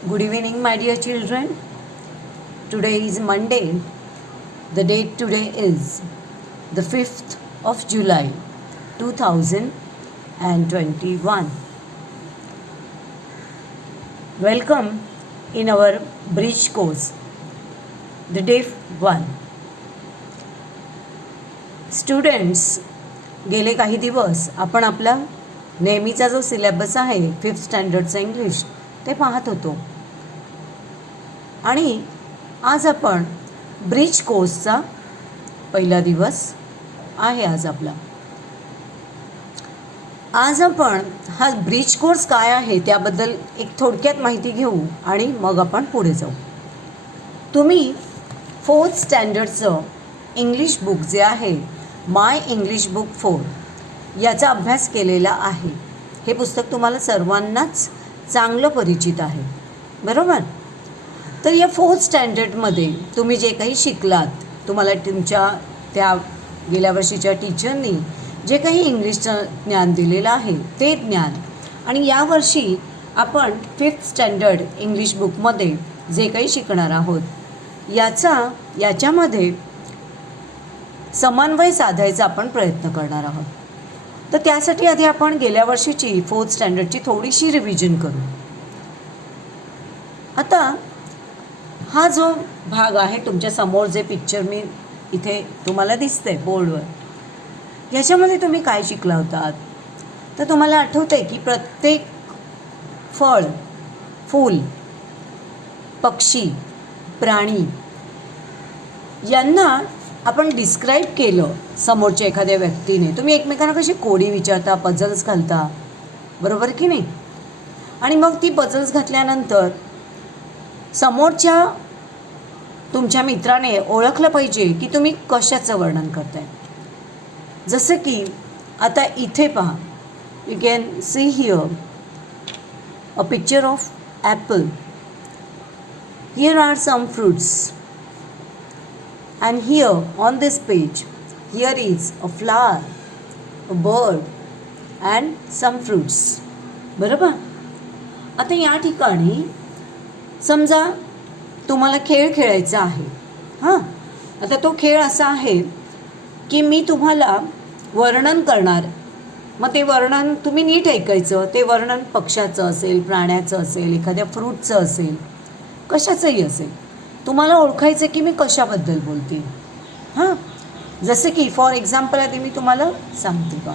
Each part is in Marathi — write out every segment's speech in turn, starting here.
Good evening, my dear children. Today is Monday. The date today is the 5th of July 2021. Welcome in our bridge course, the day 1. Students, गेले काही दिवस आपण आपला नेहमीचा जो सिलेबस आहे 5th स्टँडर्डचा इंग्लिश ते पाहत होतो आणि आज आपण ब्रिज कोर्सचा पहिला दिवस आहे आज आपला. आज आपण हा ब्रिज कोर्स काय आहे त्याबद्दल एक थोडक्यात माहिती घेऊ आणि मग आपण पुढे जाऊ. तुम्ही 4th स्टँडर्डचं इंग्लिश बुक जे आहे माय इंग्लिश बुक 4 याचा अभ्यास केलेला आहे. हे पुस्तक तुम्हाला सर्वांनाच चांगलं परिचित आहे, बरोबर. तर या 4th स्टँडर्डमध्ये तुम्ही जे काही शिकलात, तुम्हाला तुमच्या त्या गेल्या वर्षीच्या टीचरनी जे काही इंग्लिशचं ज्ञान दिलेलं आहे ते ज्ञान आणि यावर्षी आपण 5th स्टँडर्ड इंग्लिश बुकमध्ये जे काही शिकणार आहोत याच्यामध्ये समन्वय साधायचा आपण प्रयत्न करणार आहोत. तर त्यासाठी आधी आपण गेल्या वर्षीची 4th स्टँडर्डची थोडीशी रिव्हिजन करू. आता हा जो भाग आहे तुमच्या समोर जे पिक्चर मी इथे तुम्हाला दिसते बोर्डवर, याच्यामध्ये तुम्ही काय शिकला होतात तर तुम्हाला आठवतं आहे की प्रत्येक फळ, फूल, पक्षी, प्राणी यांना आपण डिस्क्राईब केलं समोरच्या एखाद्या व्यक्तीने. तुम्ही एकमेकांना कशी कोडी विचारता, पझल्स घालता, बरोबर की नाही. आणि मग ती पझल्स घातल्यानंतर समोरच्या तुमच्या मित्राने ओळखलं पाहिजे की तुम्ही कशाचं वर्णन करताय. जसं की आता इथे पहा, you can see here a picture of apple. Here are some fruits and here on this page here is a flower, a bird and some fruits, बरोबर. आता या ठिकाणी समजा तुम्हाला खेळ खेळायचा आहे. आता तो खेळ असा आहे की मी तुम्हाला वर्णन करणार, मग ते वर्णन तुम्ही नीट ऐकायचं. ते वर्णन पक्ष्याचं असेल, प्राण्याचं असेल, एखाद्या फ्रूटचं असेल, कशाचंही असेल. तुम्हाला ओळखायचं की मी कशाबद्दल बोलते. जसं की फॉर एक्झाम्पल आधी मी तुम्हाला सांगते का,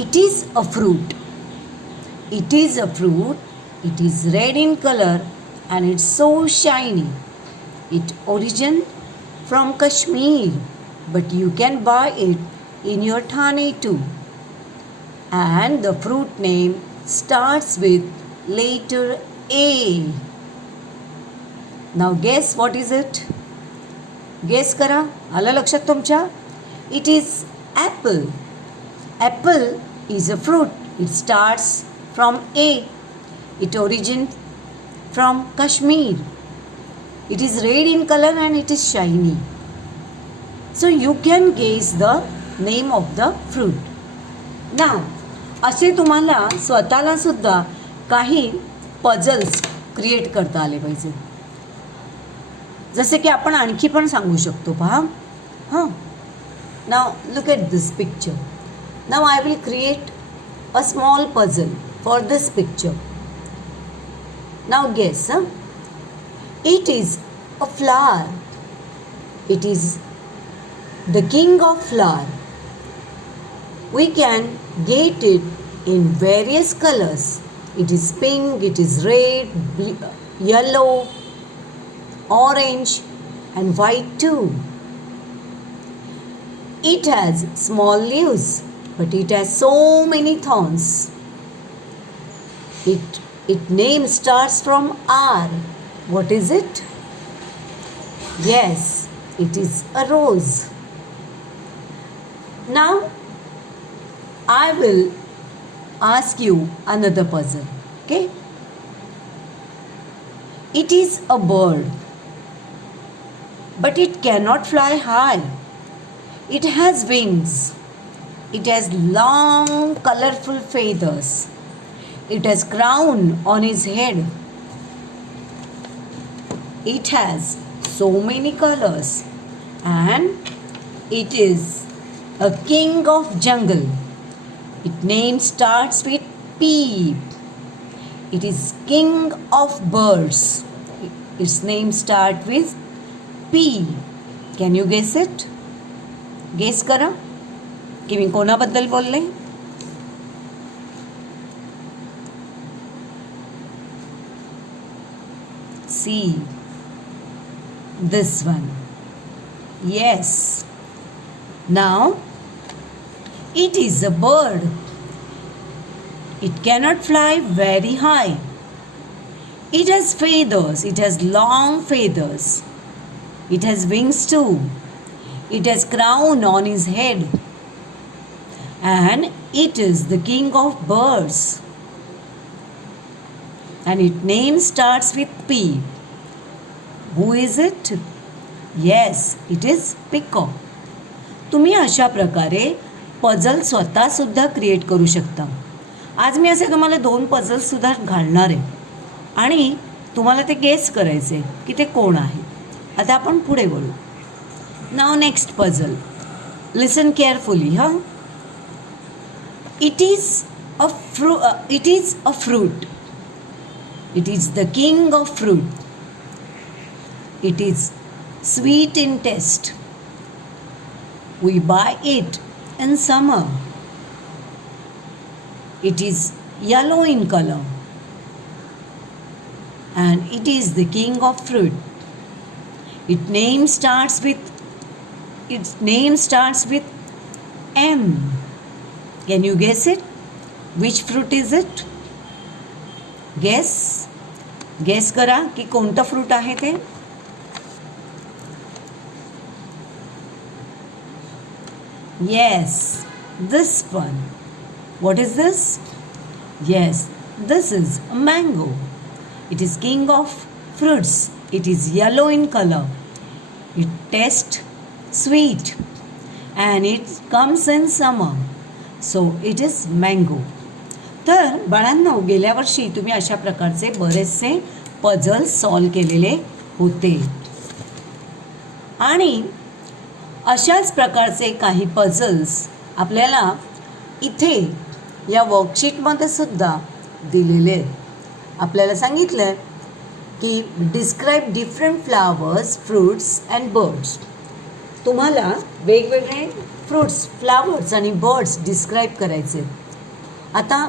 it is a fruit. It is a fruit. It is red in colour and it's so shiny. It origin from Kashmir but you can buy it in your Thane too. And the fruit name starts with letter A. Now guess what is it. Guess करा. आलं लक्षात तुमच्या. It is apple. Apple is a fruit. It starts from A. It origin from Kashmir. It is red in colour and it is shiny. So you can guess the name of the fruit. नाव असे तुम्हाला स्वतःला सुद्धा काही पझल्स क्रिएट करता आले पाहिजे. जसे की आपण आणखी पण सांगू शकतो. पहा, now look at this picture. Now I will create a small puzzle for this picture. Now guess. It is a flower. It is the king of flower. We can get it in various colours. It is pink, it is red, yellow, orange and white too. It has small leaves but it has so many thorns. Its name starts from R. What is it? Yes, it is a rose. Now I will ask you another puzzle. Okay? It is a bird but it cannot fly high. It has wings. It has long colorful feathers. It has crown on his head. It has so many colors and it is a king of jungle. Its name starts with P. It is king of birds. Its name starts with P. Can you guess it? Guess करा की मी कोणाबद्दल बोलले. See this one. Yes. Now it is a bird. It cannot fly very high. It has feathers. It has long feathers. It has wings too. It has crown on his head. And it is the king of birds. And its name starts with P. Who is it? Yes, it is peacock. तुम्ही अशा प्रकारे पझल स्वतःसुद्धा क्रिएट करू शकता. आज मी असे तुम्हाला 2 पझल्ससुद्धा घालणार आहे आणि तुम्हाला ते गेस करायचे की ते कोण आहे. आता आपण पुढे वळू. Now next puzzle. Listen carefully. It is a fruit. It is the king of fruit. It is sweet in taste. We buy it in summer. It is yellow in color. And it is the king of fruit. Its name starts with M. Can you guess it? Which fruit is it? Guess करा की कोणतं फ्रूट आहे ते. Yes, this one. What is this? Yes, this is a mango. It is king of fruits. It is yellow in colour. It taste sweet and it comes in summer. So it is mango. तर बाळांनो, गेल्या वर्षी तुम्ही अशा प्रकारचे बरेचसे पझल्स सॉल्व केलेले होते आणि अशाच प्रकारचे काही पझल्स आपल्याला इथे या वर्कशीटमध्ये सुद्धा दिलेले आहेत. आपल्याला सांगितलं की describe different flowers, fruits and birds. तुम्हाला वेगवेगळे फ्रूट्स, फ्लावर्स आणि बर्ड्स डिस्क्राईब करायचे. आता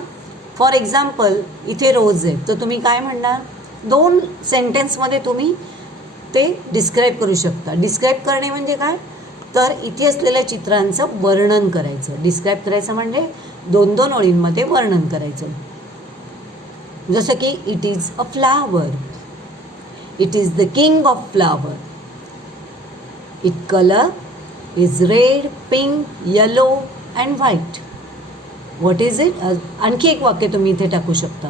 फॉर एक्झाम्पल इथे रोज आहे, तर तुम्ही काय म्हणणार? 2 सेंटेन्समध्ये तुम्ही ते डिस्क्राईब करू शकता. डिस्क्राईब करणे म्हणजे काय? तर इथे असलेल्या चित्रांचं वर्णन करायचं. डिस्क्राईब करायचं म्हणजे 2-2 ओळींमध्ये वर्णन करायचं. जसं की it is a flower. It is the king of flower. It colour is red, pink, yellow and white. What is it? आणखी एक वाक्य तुम्ही इथे टाकू शकता.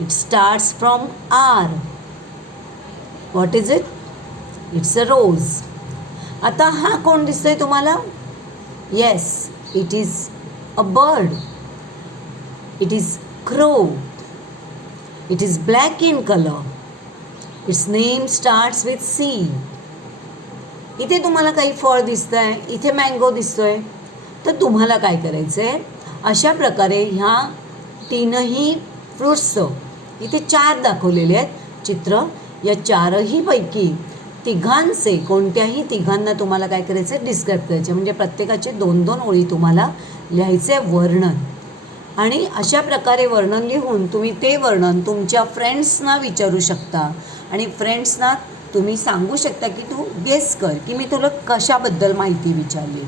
It starts from R. What is it? It's a rose. आता हा कोण दिसतोय तुम्हाला? Yes, it is a bird. It is crow. It is black in colour. Its name starts with C. इथे तुम्हाला काही फळ दिसतं आहे, इथे मँगो दिसतोय, तर तुम्हाला काय करायचं आहे? अशा प्रकारे ह्या 3ही फ्रूट्सचं इथे 4 दाखवलेले आहेत चित्र. या 4ही पैकी तिघांचे, कोणत्याही तिघांना तुम्हाला काय करायचं आहे? डिस्क्राईब करायचे. म्हणजे प्रत्येकाचे 2-2 ओळी तुम्हाला लिहायचे वर्णन. आणि अशा प्रकारे वर्णन लिहून तुम्ही ते वर्णन तुमच्या फ्रेंड्सना विचारू शकता आणि फ्रेंड्सना तुम्ही सांगू शकता की तू गेस कर की मी तुला कशाबद्दल माहिती विचारली.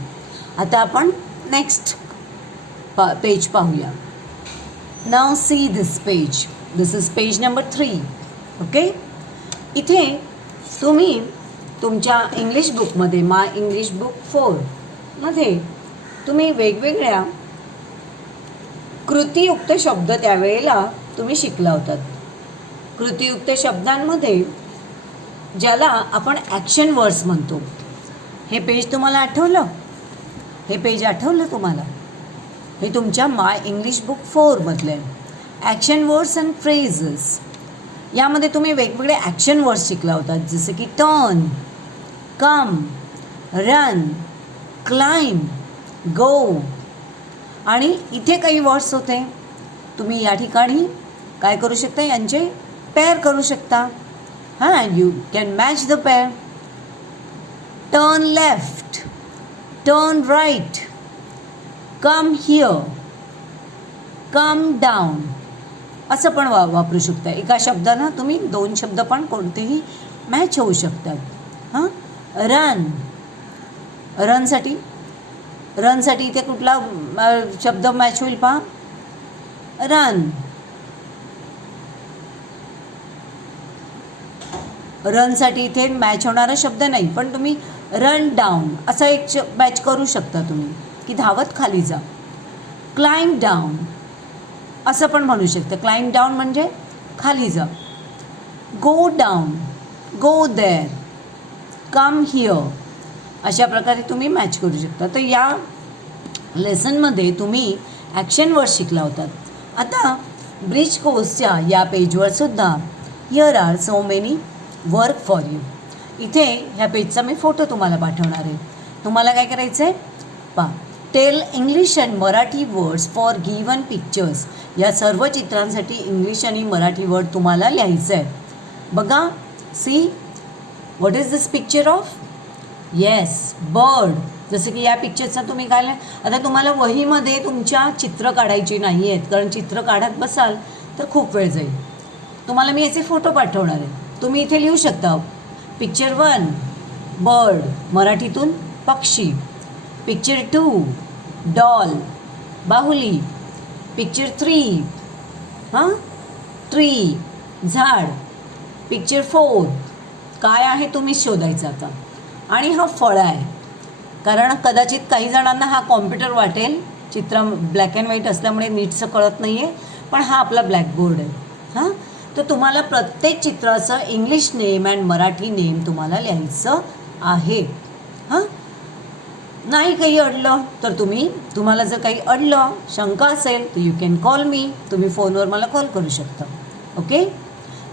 आता आपण नेक्स्ट पेज पाहूया. Now see this page. This is page number 3. Okay. इथे तुम्ही तुमच्या इंग्लिश बुकमध्ये, माय इंग्लिश बुक 4 मध्ये तुम्ही वेगवेगळ्या कृतीयुक्त शब्द त्यावेळेला तुम्ही शिकला होतात. कृतीयुक्त शब्दांमध्ये ज्याला आपण ॲक्शन वर्ड्स म्हणतो. हे पेज तुम्हाला आठवलं? हे पेज आठवलं तुम्हाला? हे तुमच्या माय इंग्लिश बुक 4 मधलं आहे. Action words and phrases. यामध्ये तुम्ही वेगवेगळे ॲक्शन वर्ड्स शिकला होता, जसं की टर्न, कम, रन, क्लाइंब, गो. आणि इथे काही वर्ड्स होते, तुम्ही या ठिकाणी काय करू शकता, यांचे पेअर करू शकता. हां, you can match the pair. Turn left, turn right, come here, come down असं पण वापरू शकता. एका शब्दानं तुम्ही 2 शब्द पण कोणतेही मॅच होऊ शकतात. हां, रन, रनसाठी इथे कुठला शब्द मॅच होईल पहा, रन. रनसाठी इथे मॅच होणारा शब्द नाही, पण तुम्ही रन डाऊन असा एक मॅच करू शकता तुम्ही, की धावत खाली जा. क्लाइंब डाऊन असं पण म्हणू शकतं. क्लाइंब डाऊन म्हणजे खाली जा. Go down, go there, come here अशा प्रकारे तुम्ही मॅच करू शकता. तर या लेसनमध्ये तुम्ही ॲक्शन वर्ड शिकला होतात. आता ब्रिज कोर्सच्या या पेजवर सुद्धा here are so many work for you. इथे ह्या पेजचा मी फोटो तुम्हाला पाठवणार आहे. तुम्हाला काय करायचं आहे पहा, tell English and Marathi words for given pictures. या सर्व चित्रांसाठी इंग्लिश आणि मराठी वर्ड तुम्हाला लिहायचं आहे. बघा, see what is this picture of, yes, bird. जसं की या पिक्चरचा तुम्ही काय लिहा. आता तुम्हाला वहीमध्ये तुमच्या चित्र काढायची नाही आहेत, कारण चित्र काढत बसाल तर खूप वेळ जाईल. तुम्हाला मी याचे फोटो पाठवणार आहे. तुम्ही इथे लिहू शकता, पिक्चर 1 बर्ड, मराठीतून पक्षी. पिक्चर 2 डॉल, बाहुली. पिक्चर 3 ट्री, झाड. पिक्चर 4 काय आहे तुम्ही शोधायचं आता. आणि हा फळ आहे, कारण कदाचित काही जणांना हा कॉम्प्युटर वाटेल, चित्र ब्लॅक अँड व्हाईट असल्यामुळे नीटचं कळत नाही आहे, पण हा आपला ब्लॅकबोर्ड आहे. हां, तर तुम्हाला प्रत्येक चित्राचं English name and Marathi name तुम्हाला लिहायचं आहे. हां, नाही काही अडलं तर तुम्हाला जर काही अडलं, शंका असेल तर यू कॅन कॉल मी. तुम्ही फोनवर मला कॉल करू शकता. Okay,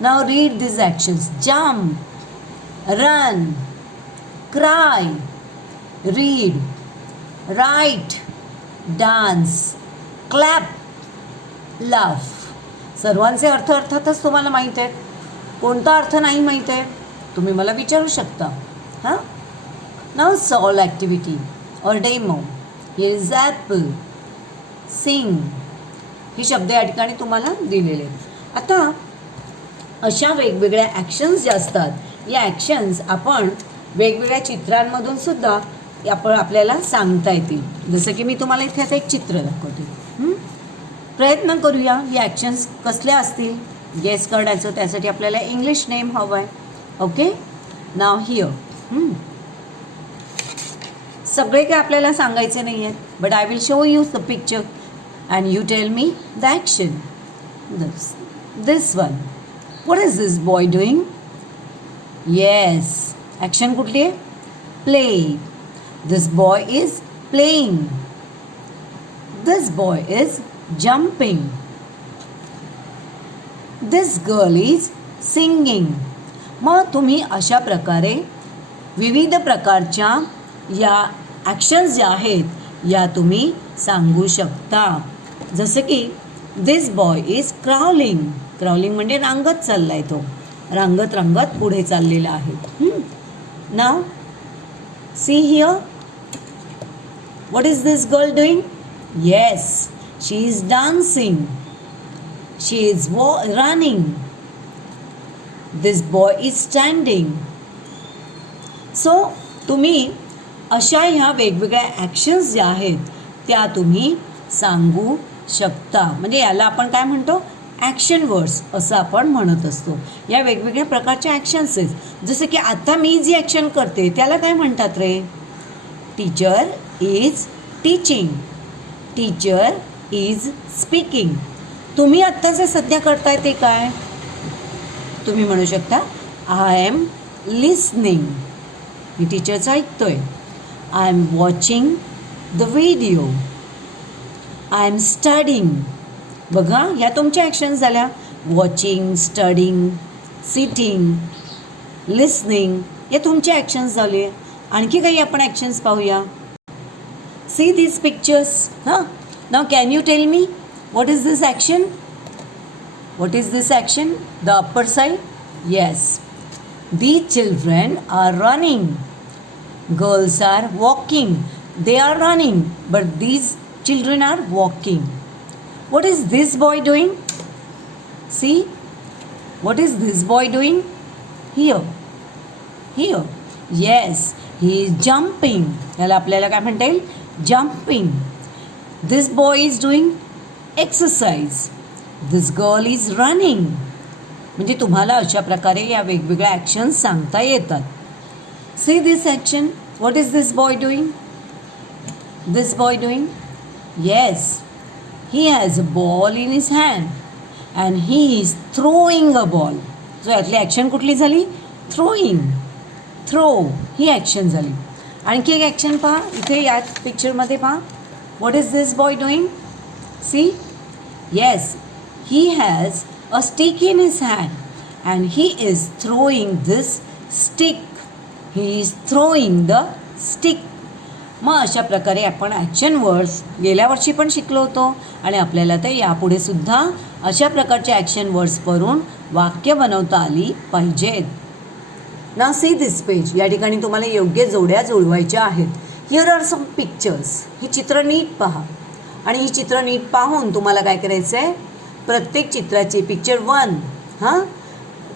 now read this actions. Jump, run, cry, read, write, dance, clap, laugh. सर्वांचे अर्थ अर्थातच तुम्हाला माहीत आहेत. कोणता अर्थ नाही माहीत आहे तुम्ही मला विचारू शकता. हां, नाव सॉल्व ॲक्टिव्हिटी और demo. Here is apple, sing. हे शब्द या ठिकाणी तुम्हाला दिलेले आहेत. आता अशा वेगवेगळ्या ॲक्शन्स ज्या असतात, या ॲक्शन्स आपण वेगवेगळ्या चित्रांमधून सुद्धा आपल्याला सांगता येतील. जसं की मी तुम्हाला इथे आता एक चित्र दाखवते. प्रयत्न करूया या ॲक्शन्स कसल्या असतील गेस करण्याचं. त्यासाठी आपल्याला इंग्लिश नेम हवं आहे. Okay, now here. सगळे काय आपल्याला सांगायचे नाही आहेत, but I will show you the picture and you tell me the action. This one, what is this boy doing. Yes, action कुठली आहे, play. This boy is playing. This boy is jumping. This girl is singing. मग तुम्ही अशा प्रकारे विविध प्रकारच्या या ॲक्शन्स ज्या आहेत या तुम्ही सांगू शकता. जसं की दिस बॉय इज क्राउलिंग. क्राउलिंग म्हणजे रांगत चालला आहे, तो रांगत रांगत पुढे चाललेला आहे. Now see here, what is this girl doing. Yes, she is dancing. She is running. This boy is standing. So तुम्ही अशा ह्या वेगवेगळ्या ॲक्शन्स ज्या आहेत त्या तुम्ही सांगू शकता. म्हणजे याला आपण काय म्हणतो, ॲक्शन वर्ड्स असं आपण म्हणत असतो. या वेगवेगळ्या प्रकारच्या ॲक्शन्स आहेत. जसं की आता मी जी ॲक्शन करते त्याला काय म्हणतात रे, teacher is teaching, teacher is speaking. तुम्ही आत्ता जे सध्या करताय ते काय, तुम्ही म्हणू शकता आय एम लिसनिंग, मी टीचरचं ऐकतोय. I am watching the video, I am studying, बघा, ह्या तुमच्या ॲक्शन्स झाल्या. वॉचिंग, स्टडिंग, सिटिंग, लिसनिंग, या तुमचे ॲक्शन्स झाले. आणखी काही आपण ॲक्शन्स पाहूया. See these pictures. Now can you tell me what is this action? What is this action? The upper side? Yes. These children are running. Girls are walking. They are running, but these children are walking. What is this boy doing? See? What is this boy doing? Here. Here. Yes. He is jumping. याला आपल्याला काय म्हणता येईल? Jumping. This boy is doing exercise. This girl is running. म्हणजे तुम्हाला अशा प्रकारे या वेगवेगळ्या ॲक्शन्स सांगता येतात. See this action. What is this boy doing? This boy doing? Yes. He has a ball in his hand and he is throwing a ball. So यातली ॲक्शन कुठली झाली? Throwing. थ्रो ही ॲक्शन झाली. आणखी एक ॲक्शन पहा इथे या पिक्चरमध्ये पहा. What is this boy doing? See. Yes, he has a stick in his hand and he is throwing this stick. He is throwing the stick. मग अशा प्रकारे आपण ॲक्शन वर्ड्स गेल्या वर्षी पण शिकलो होतो आणि आपल्याला ते यापुढे सुद्धा अशा प्रकारचे ॲक्शन वर्ड्स करून वाक्य बनवता आली पाहिजेत. Now see this page. या ठिकाणी तुम्हाला योग्य जोड्या जुळवायच्या आहेत. Here are some pictures. ही चित्र नीट पहा आणि ही चित्र नीट पाहून तुम्हाला काय करायचं आहे? प्रत्येक चित्राची पिक्चर 1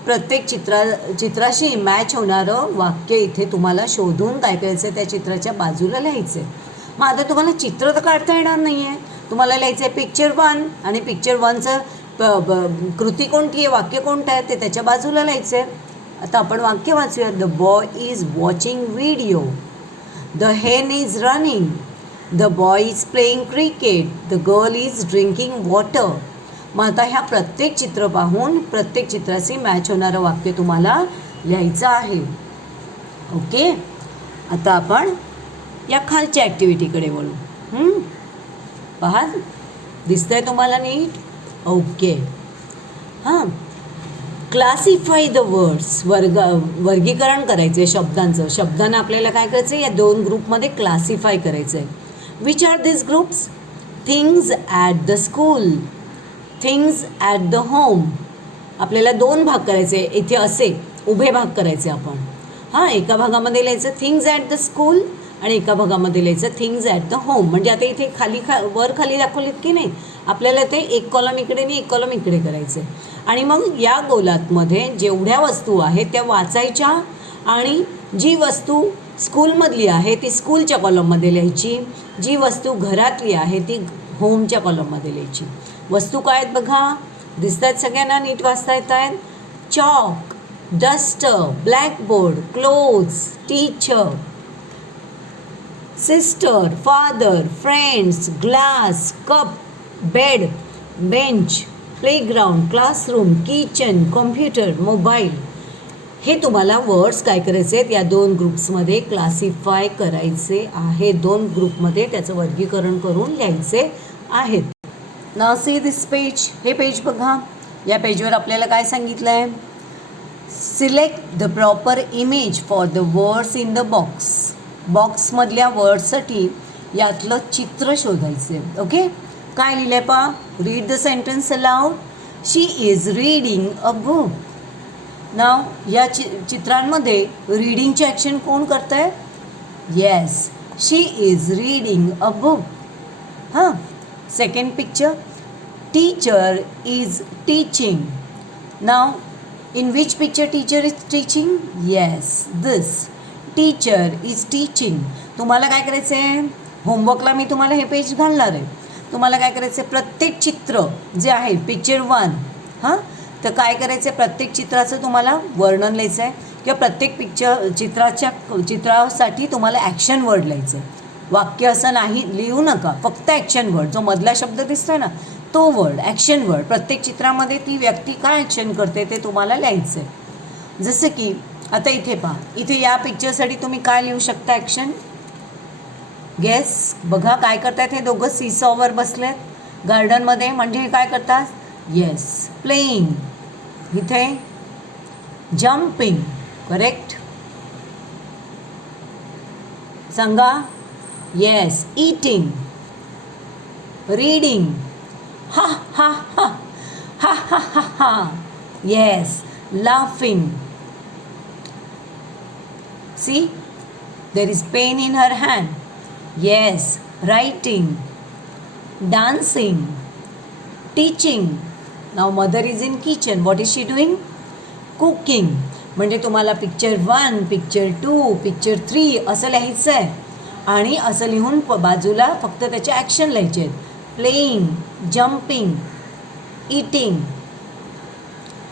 प्रत्येक चित्राशी मॅच होणारं वाक्य इथे तुम्हाला शोधून काय करायचं आहे? त्या चित्राच्या बाजूला लिहायचं आहे. मग आता तुम्हाला चित्र तर काढता येणार नाही आहे. तुम्हाला लिहायचं आहे पिक्चर 1 आणि पिक्चर 1चं कृती कोणती आहे, वाक्य कोणतं आहे ते त्याच्या बाजूला लिहायचं आहे. आता आपण वाक्य वाचूया. The boy is watching video. The hen is running. The boy is playing cricket. The girl is drinking water. मग आता ह्या प्रत्येक चित्र पाहून प्रत्येक चित्राशी मॅच होणारं वाक्य तुम्हाला लिहायचं आहे. ओके. आता आपण या खालच्या ॲक्टिव्हिटीकडे वळू. पहा, दिसतंय तुम्हाला नीट? ओके. Classify the words. वर्गीकरण करायचं आहे शब्दांचं. शब्दांना आपल्याला काय करायचं आहे? या 2 ग्रुपमध्ये क्लासिफाय करायचं आहे. Which are this groups? Things at the school, things at the home. आपल्याला 2 भाग करायचे. इथे असे उभे भाग करायचे आपण. एका भागामध्ये लिहायचं थिंग्स ॲट द स्कूल आणि एका भागामध्ये लिहायचं थिंग्स ॲट द होम. म्हणजे आता इथे वर खाली दाखवलेत की नाही, आपल्याला ते एक कॉलम इकडे आणि एक कॉलम इकडे करायचं आहे. आणि मग या गोलातमध्ये जेवढ्या वस्तू आहेत त्या वाचायच्या आणि जी वस्तू स्कूलमधली आहे ती स्कूलच्या कॉलममध्ये लिहायची. जी वस्तू घरातली आहे ती होमच्या कॉलममध्ये लिहायची. वस्तू काय आहेत बघा, दिसतात सगळ्यांना? नीट वाचता येत आहेत? Chalk, duster, blackboard, clothes, teacher, sister, father, friends, glass, cup, bed, bench, playground, classroom, kitchen, computer, mobile. हे तुम्हाला वर्ड्स काय करायचे आहेत? या 2 ग्रुप्समध्ये क्लासिफाय करायचे आहे. 2 ग्रुपमध्ये त्याचं वर्गीकरण करून लिहायचे आहेत. Now see this page. हे पेज बघा. या पेजवर आपल्याला काय सांगितलं आहे? Select the proper image for the words in the box. बॉक्समधल्या वर्ड्ससाठी यातलं चित्र शोधायचं आहे. ओके. काय लिहिलं आहे पहा? Read the sentence aloud. She is reading a book. Now या चित्रांमध्ये रीडिंगची ॲक्शन कोण करत आहे? Yes, she is reading a book. Second picture, teacher is teaching. Now in which picture teacher is teaching? Yes, this. Teacher is teaching. तुम्हाला काय करायचं आहे? होमवर्कला मी तुम्हाला हे पेज घालणार आहे. तुम्हाला काय करायचं आहे? प्रत्येक चित्र जे आहे पिक्चर 1 तर काय करायचं आहे? प्रत्येक चित्राचं तुम्हाला वर्णन लिहायचं आहे किंवा प्रत्येक चित्रासाठी तुम्हाला ॲक्शन वर्ड लिहायचं आहे. वाक्य असं नाही लिहू नका, फक्त ॲक्शन वर्ड. जो मधला शब्द दिसतोय ना तो वर्ड, ॲक्शन वर्ड. प्रत्येक चित्रामध्ये ती व्यक्ती काय ॲक्शन करते ते तुम्हाला लिहायचं आहे. जसं की आता इथे पहा, इथे या पिक्चरसाठी तुम्ही काय लिहू शकता ॲक्शन? गेस. बघा काय करतायत हे दोघं सीसॉवर बसलेत. गार्डनमध्ये म्हणजे काय करतात? Yes, playing. इथे जम्पिंग. करेक्ट. सांगा. Yes, eating. रीडिंग. हा हा हा हा हा हा हा. Yes, laughing. See, there is pen in her hand. Yes, writing. Dancing. Teaching. Now mother is in kitchen. What is she doing? Cooking. म्हणजे तुम्हाला पिक्चर 1, पिक्चर 2, पिक्चर 3 असं लिहायचं आहे आणि असं लिहून बाजूला फक्त त्याचे ॲक्शन लिहायचे आहेत. Playing, jumping, eating,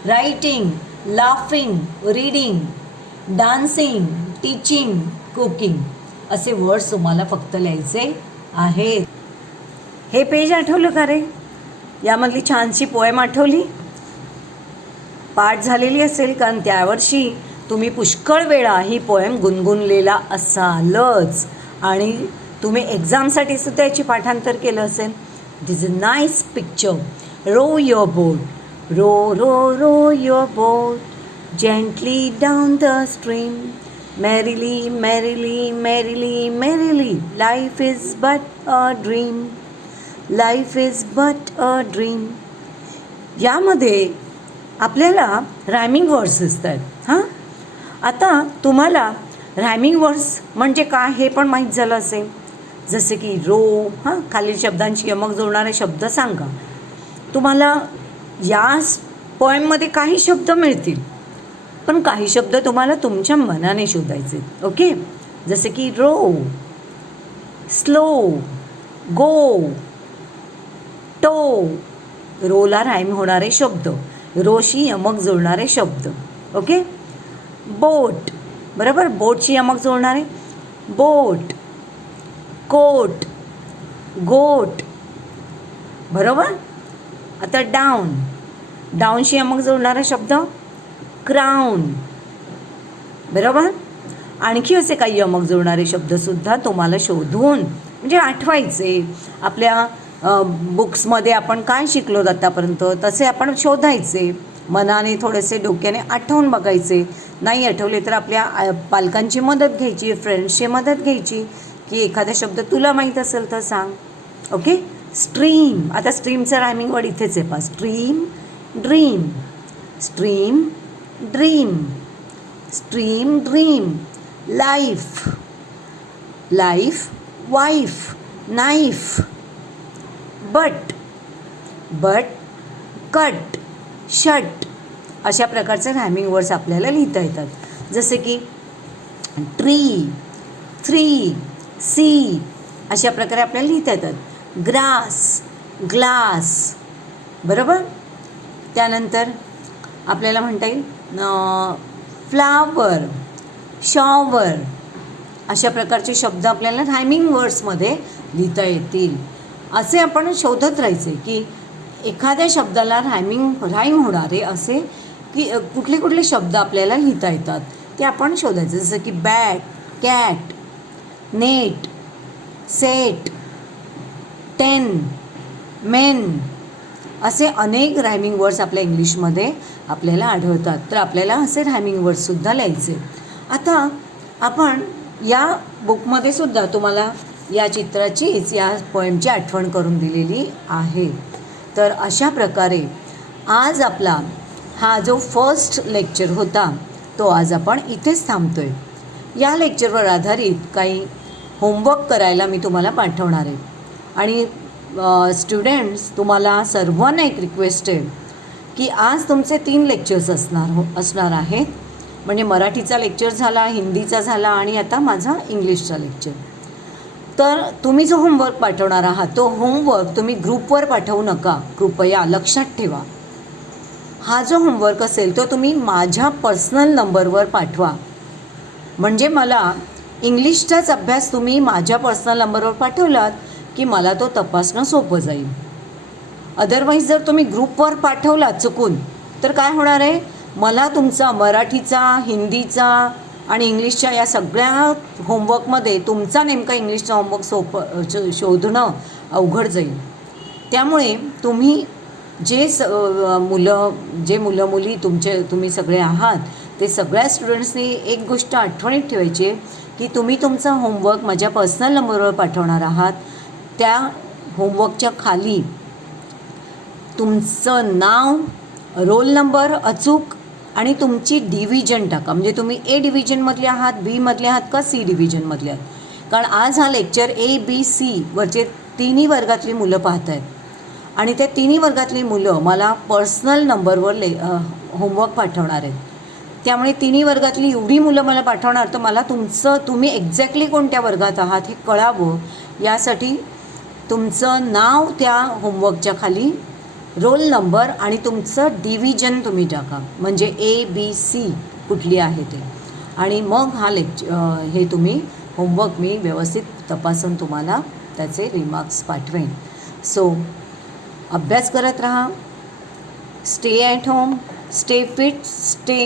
writing, laughing, reading, dancing, teaching, cooking असे वर्ड्स तुम्हाला फक्त लिहायचे आहेत. हे पेज आठवलं का रे? यामधली छानशी पोएम आठवली? पाठ झालेली असेल, कारण त्यावर्षी तुम्ही पुष्कळ वेळा ही पोएम गुणगुणलेला असालच आणि तुम्ही एक्झामसाठी सुद्धा याची पाठांतर केलं असेल. This is a nice picture. Row your boat, row row row your boat gently down the stream, merrily, merrily, merrily, merrily, life is but a dream, life is but a dream. यामध्ये आपल्याला रायमिंग वर्ड्स दिसतात. हां, आता तुम्हाला रायमिंग वर्ड्स म्हणजे काय हे पण माहीत झालं असेल. जसे की रो, हां, खालील शब्दांची यमक जोडणारे शब्द सांगा. तुम्हाला या पोएममध्ये काही शब्द मिळतील, पण काही शब्द तुम्हाला तुमच्या मनाने शोधायचे. ओके, जसे की रो, स्लो, गो, टो. रोला राईम होणारे शब्द, रोशी यमक जोडणारे शब्द. ओके, बोट, बरोबर, बोटशी यमक जोडणारे बोट, कोट, गोट, बरोबर. आता डाऊन, डाऊनशी यमक जोडणारा शब्द क्राऊन, बरोबर. आणखी असे काही यमक जोडणारे शब्दसुद्धा तुम्हाला शोधून म्हणजे आठवायचे. आपल्या बुक्समध्ये आपण काय शिकलो आतापर्यंत तसे आपण शोधायचे. मनाने थोडेसे डोक्याने आठवून बघायचे. नाही आठवले तर आपल्या पालकांची मदत घ्यायची, फ्रेंड्सची मदत घ्यायची की एखादा शब्द तुला माहीत असेल तर सांग. Okay, stream. आता स्ट्रीमचं रायमिंग वर्ड इथेच आहे पहा. Stream, dream, stream, dream, stream, dream. Life, life, wife, knife. But, but, cut, shut. अशा प्रकारचे रायमिंग वर्ड्स आपल्याला लिहिता येतात. जसे की ट्री, थ्री, सी. अशा प्रकारे आपल्याला लिहिता येतात. ग्रास, ग्लास, बरोबर. त्यानंतर आपल्याला म्हणता येईल फ्लावर, शॉवर. अशा प्रकारचे शब्द आपल्याला रायमिंग वर्ड्समध्ये लिहिता येतील. असे आपण शोधत राहायचे की एखाद्या शब्दाला राईम होणारे असे की कुठले कुठले शब्द आपल्याला लिहिता येतात ते आपण शोधायचं. जसं की bat, cat, net, set, ten, main. असे अनेक रायमिंग वर्ड्स आपल्या इंग्लिशमध्ये आपल्याला आढळतात. तर आपल्याला असे रायमिंग वर्ड्ससुद्धा लिहायचे. आता आपण या बुकमध्ये सुद्धा तुम्हाला या चित्राचीच, या पोएमची आठवण करून दिलेली आहे. तर अशा प्रकारे आज आपला हा जो फर्स्ट लेक्चर होता तो आज आपण इथेच थांबतो आहे. या लेक्चरवर आधारित काही होमवर्क करायला मी तुम्हाला पाठवणार आहे. आणि स्टुडंट्स, तुम्हाला सर्वांना एक रिक्वेस्ट आहे की आज तुमचे 3 लेक्चर्स असणार आहेत. म्हणजे मराठीचा लेक्चर झाला, हिंदीचा झाला आणि आता माझा इंग्लिशचा लेक्चर. तर तुम्ही जो होमवर्क पाठवणार आहात तो होमवर्क तुम्ही ग्रुपवर पाठवू नका, कृपया लक्षात ठेवा. हा जो होमवर्क असेल तो तुम्ही माझ्या पर्सनल नंबरवर पाठवा. म्हणजे मला इंग्लिशचाच अभ्यास तुम्ही माझ्या पर्सनल नंबरवर पाठवलात की मला तो तपासणं सोपं जाईल. अदरवाईज जर तुम्ही ग्रुपवर पाठवलात चुकून तर काय होणार आहे, मला तुमचा मराठीचा, हिंदीचा आणि इंग्लिशच्या या सगळ्या होमवर्कमध्ये तुमचा नेमका इंग्लिशचा होमवर्क शोधणं अवघड जाईल. त्यामुळे तुम्ही मुलं मुली तुम्ही सगळे आहात, ते सगळ्या स्टुडंट्सनी एक गोष्ट आठवणीत ठेवायची आहे की तुम्ही तुमचा होमवर्क माझ्या पर्सनल नंबरवर पाठवणार आहात. त्या होमवर्कच्या खाली तुमचं नाव, रोल नंबर अचूक आणि तुमची डिव्हिजन टाका. म्हणजे तुम्ही ए डिव्हिजनमधले आहात, बीमधले आहात का सी डिव्हिजनमधले आहात. कारण आज हा लेक्चर ABC वरचे तिन्ही वर्गातली मुलं पाहत आहेत आणि त्या तिन्ही वर्गातली मुलं मला पर्सनल नंबरवर होमवर्क पाठवणार आहेत. त्यामुळे तिन्ही वर्गातली एवढी मुलं मला पाठवणार, तर मला तुम्ही एक्झॅक्टली कोणत्या वर्गात आहात हे कळावं, यासाठी तुमचं नाव त्या होमवर्कच्या खाली, रोल नंबर आणि तुमचं डिव्हिजन तुम्ही टाका. म्हणजे ABC कुठली आहे ते. आणि मग हे तुम्ही होमवर्क मी व्यवस्थित तपासून तुम्हाला त्याचे रिमार्क्स पाठवेन. सो अभ्यास करत राहा. Stay at home, stay fit, stay